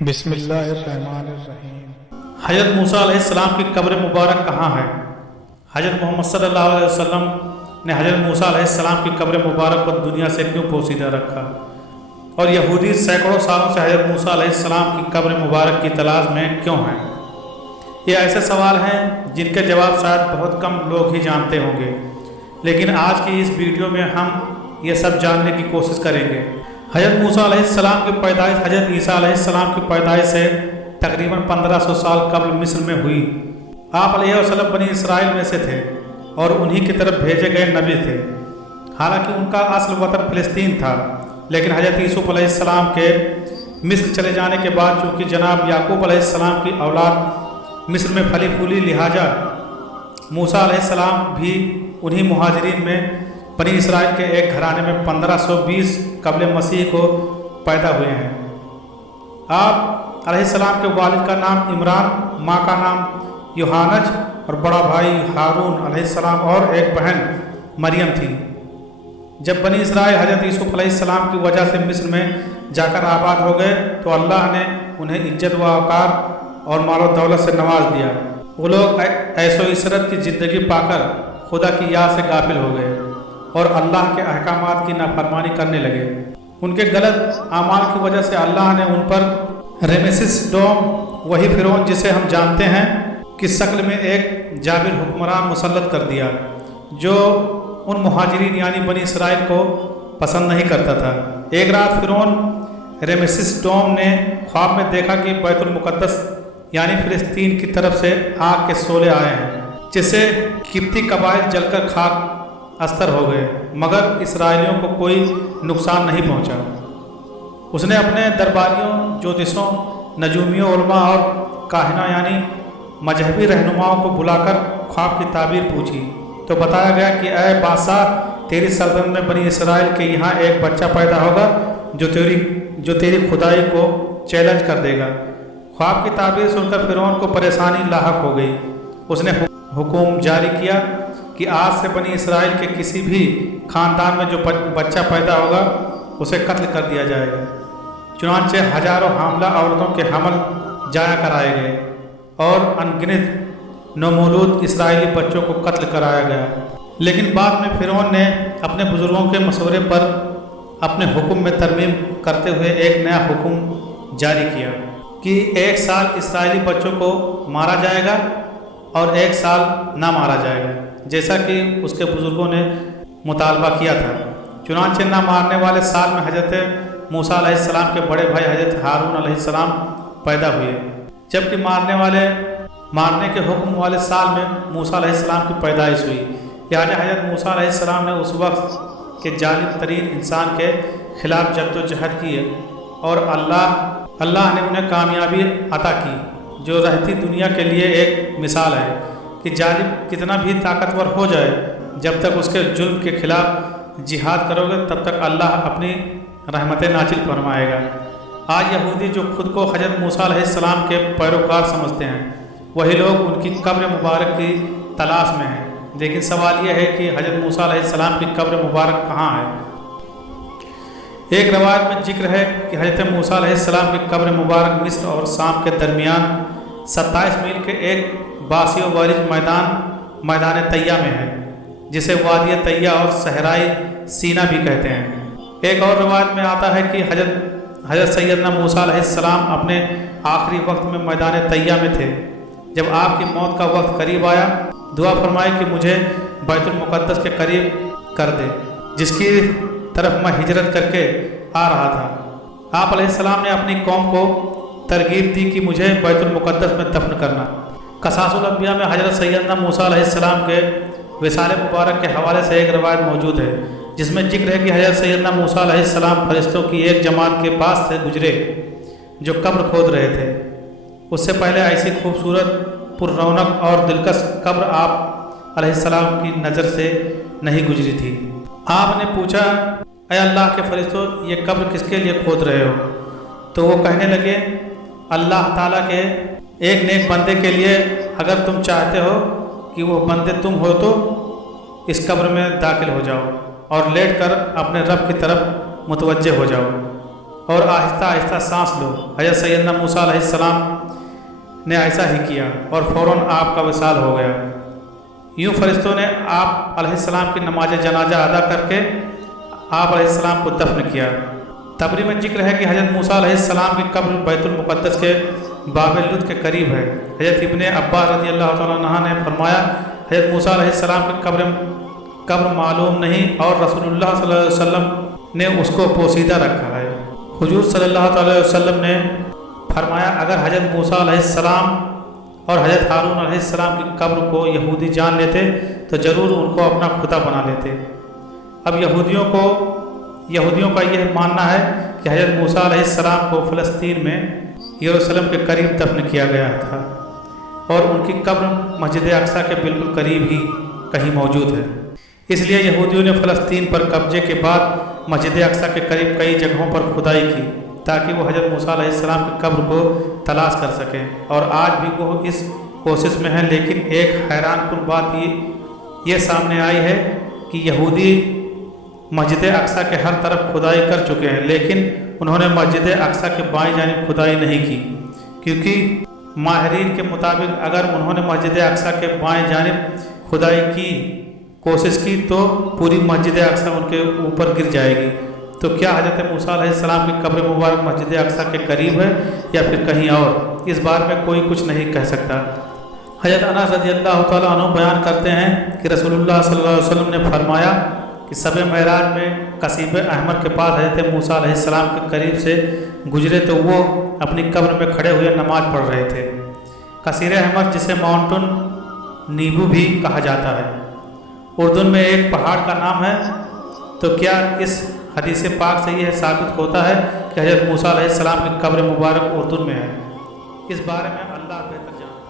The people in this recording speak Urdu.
بسم اللہ الرحمن الرحیم۔ حضرت موسیٰ علیہ السلام کی قبر مبارک کہاں ہے؟ حضرت محمد صلی اللہ علیہ وسلم نے حضرت موسیٰ علیہ السلام کی قبر مبارک کو دنیا سے کیوں پوشیدہ رکھا؟ اور یہودی سینکڑوں سالوں سے حضرت موسیٰ علیہ السلام کی قبر مبارک کی تلاش میں کیوں ہیں؟ یہ ایسے سوال ہیں جن کے جواب شاید بہت کم لوگ ہی جانتے ہوں گے، لیکن آج کی اس ویڈیو میں ہم یہ سب جاننے کی کوشش کریں گے۔ حضرت موسیٰ علیہ السلام کی پیدائش حضرت عیسیٰ علیہ السلام کی پیدائش سے تقریباً 1500 سال قبل مصر میں ہوئی۔ آپ علیہ وسلم بنی اسرائیل میں سے تھے اور انہی کی طرف بھیجے گئے نبی تھے۔ حالانکہ ان کا اصل وطن فلسطین تھا، لیکن حضرت یوسف علیہ السلام کے مصر چلے جانے کے بعد چونکہ جناب یعقوب علیہ السلام کی اولاد مصر میں پھلی پھولی، لہٰذا موسیٰ علیہ السلام بھی انہی مہاجرین میں بنی اسرائیل کے ایک گھرانے میں 1520 قبل مسیح کو پیدا ہوئے ہیں۔ آپ علیہ السلام کے والد کا نام عمران، ماں کا نام یوحانج اور بڑا بھائی ہارون علیہ السلام اور ایک بہن مریم تھی۔ جب بنی اسرائیل حضرت یوسف علیہ السلام کی وجہ سے مصر میں جا کر آباد ہو گئے تو اللہ نے انہیں عزت و وقار اور مال و دولت سے نواز دیا۔ وہ لوگ عیش و عشرت کی زندگی پا کر خدا کی یاد سے غافل ہو گئے اور اللہ کے احکامات کی نافرمانی کرنے لگے۔ ان کے غلط اعمال کی وجہ سے اللہ نے ان پر رمیسس ڈوم، وہی فرعون جسے ہم جانتے ہیں، کی شکل میں ایک جابر حکمران مسلط کر دیا جو ان مہاجرین یعنی بنی اسرائیل کو پسند نہیں کرتا تھا۔ ایک رات فرعون رمیسس ڈوم نے خواب میں دیکھا کہ بیت المقدس یعنی فلسطین کی طرف سے آگ کے شعلے آئے ہیں، جس سے قبطی قبائل جل کر خاک استر ہو گئے، مگر اسرائیلیوں کو کوئی نقصان نہیں پہنچا۔ اس نے اپنے درباریوں، جوتشوں، نجومیوں، علماء اور کاہنوں یعنی مذہبی رہنماؤں کو بلا کر خواب کی تعبیر پوچھی تو بتایا گیا کہ اے بادشاہ، تیری سلطنت میں بنی اسرائیل کے یہاں ایک بچہ پیدا ہوگا جو تیری خدائی کو چیلنج کر دے گا۔ خواب کی تعبیر سن کر فرعون کو پریشانی لاحق ہو گئی۔ اس نے حکم جاری کیا کہ آج سے بنی اسرائیل کے کسی بھی خاندان میں جو بچہ پیدا ہوگا اسے قتل کر دیا جائے گا۔ چنانچہ ہزاروں حاملہ عورتوں کے حمل جایا کرائے گئے اور انگنت نومولود اسرائیلی بچوں کو قتل کرایا گیا۔ لیکن بعد میں فرعون نے اپنے بزرگوں کے مشورے پر اپنے حکم میں ترمیم کرتے ہوئے ایک نیا حکم جاری کیا کہ 1 سال اسرائیلی بچوں کو مارا جائے گا اور 1 سال نہ مارا جائے گا، جیسا کہ اس کے بزرگوں نے مطالبہ کیا تھا۔ چنانچہ نہ مارنے والے سال میں حضرت موسیٰ علیہ السلام کے بڑے بھائی حضرت ہارون علیہ السلام پیدا ہوئے، جبکہ مارنے کے حکم والے سال میں موسیٰ علیہ السلام کی پیدائش ہوئی۔ لہٰذا حضرت موسیٰ علیہ السلام نے اس وقت کے ظالم ترین انسان کے خلاف جد و جہد کی اور اللہ نے انہیں کامیابی عطا کی، جو رہتی دنیا کے لیے ایک مثال ہے کہ ظالم کتنا بھی طاقتور ہو جائے، جب تک اس کے ظلم کے خلاف جہاد کرو گے تب تک اللہ اپنی رحمتیں نازل فرمائے گا۔ آج یہودی جو خود کو حضرت موسیٰ علیہ السلام کے پیروکار سمجھتے ہیں، وہی لوگ ان کی قبر مبارک کی تلاش میں ہیں، لیکن سوال یہ ہے کہ حضرت موسیٰ علیہ السلام کی قبر مبارک کہاں ہے؟ ایک روایت میں ذکر ہے کہ حضرت موسیٰ علیہ السلام کی قبر مبارک مصر اور شام کے درمیان 27 میل کے ایک باسی و وارج میدان طیہ میں ہے، جسے وادی طیہ اور صحرائے سینا بھی کہتے ہیں۔ ایک اور روایت میں آتا ہے کہ حضرت سیدنا موسیٰ علیہ السلام اپنے آخری وقت میں میدان طیہ میں تھے۔ جب آپ کی موت کا وقت قریب آیا، دعا فرمائی کہ مجھے بیت المقدس کے قریب کر دے، جس کی طرف میں ہجرت کر کے آ رہا تھا۔ آپ علیہ السلام نے اپنی قوم کو ترغیب دی کہ مجھے بیت المقدس میں دفن کرنا۔ قصاص الانبیاء میں حضرت سیدنا موسیٰ علیہ السلام کے وصال مبارک کے حوالے سے ایک روایت موجود ہے، جس میں ذکر ہے کہ حضرت سیدنا موسیٰ علیہ السلام فرشتوں کی ایک جماعت کے پاس سے گزرے جو قبر کھود رہے تھے۔ اس سے پہلے ایسی خوبصورت، پر رونق اور دلکش قبر آپ علیہ السلام کی نظر سے نہیں گزری تھی۔ آپ نے پوچھا، اے اللہ کے فرشتوں، یہ قبر کس کے لیے کھود رہے ہو؟ تو وہ کہنے لگے، اللہ تعالیٰ کے ایک نیک بندے کے لیے۔ اگر تم چاہتے ہو کہ وہ بندے تم ہو تو اس قبر میں داخل ہو جاؤ اور لیٹ کر اپنے رب کی طرف متوجہ ہو جاؤ۔ اور آہستہ آہستہ سانس لو۔ حضرت سیدنا موسیٰ علیہ السلام نے ایسا ہی کیا اور فوراً آپ کا وصال ہو گیا۔ یوں فرشتوں نے آپ علیہ السلام کی نماز جنازہ ادا کر کے آپ علیہ السلام کو دفن کیا۔ تبری میں ذکر ہے کہ حضرت موسیٰ علیہ السلام کی قبر بیت المقدس کے باب لد کے قریب ہے۔ حضرت ابن عباس رضی اللہ تعالیٰ عنہ نے فرمایا حضرت موسیٰ علیہ السلام کی قبر معلوم نہیں اور رسول اللہ صلی اللہ علیہ وسلم نے اس کو پوشیدہ رکھا ہے۔ حضور صلی اللہ تعالیٰ علیہ وسلم نے فرمایا اگر حضرت موسیٰ علیہ السلام اور حضرت ہارون علیہ السلام کی قبر کو یہودی جان لیتے تو ضرور ان کو اپنا خدا بنا لیتے۔ اب یہودیوں کا یہ ماننا ہے کہ حضرت موسیٰ علیہ السلام کو فلسطین میں یروشلم کے قریب دفن کیا گیا تھا اور ان کی قبر مسجد اقصیٰ کے بالکل قریب ہی کہیں موجود ہے۔ اس لیے یہودیوں نے فلسطین پر قبضے کے بعد مسجد اقصیٰ کے قریب کئی جگہوں پر کھدائی کی تاکہ وہ حضرت موسیٰ علیہ السلام کی قبر کو تلاش کر سکیں، اور آج بھی وہ اس کوشش میں ہیں۔ لیکن ایک حیران کن بات یہ سامنے آئی ہے کہ یہودی مسجد اقصیٰ کے ہر طرف کھدائی کر چکے ہیں، لیکن انہوں نے مسجد اقصیٰ کے بائیں جانب کھدائی نہیں کی، کیونکہ ماہرین کے مطابق اگر انہوں نے مسجد اقصیٰ کے بائیں جانب کھدائی کی کوشش کی تو پوری مسجد اقصیٰ ان کے اوپر گر جائے گی۔ تو کیا حضرت موسیٰ علیہ السلام کی قبر مبارک مسجد اقصیٰ کے قریب ہے یا پھر کہیں اور؟ اس بارے میں کوئی کچھ نہیں کہہ سکتا۔ حضرت انس رضی اللہ تعالیٰ عنہ بیان کرتے ہیں کہ رسول اللہ صلی اللہ علیہ وسلم نے فرمایا کہ شب معراج میں قصیب احمر کے پاس حضرت موسیٰ علیہ السلام کے قریب سے گزرے تو وہ اپنی قبر میں کھڑے ہوئے نماز پڑھ رہے تھے۔ قصیر احمر جسے ماؤنٹن نیبو بھی کہا جاتا ہے، اردن میں ایک پہاڑ کا نام ہے۔ تو کیا اس حدیث پاک سے یہ ثابت ہوتا ہے کہ حضرت موسیٰ علیہ السلام کی قبر مبارک اردن میں ہے؟ اس بارے میں اللہ بہتر جانتا ہے۔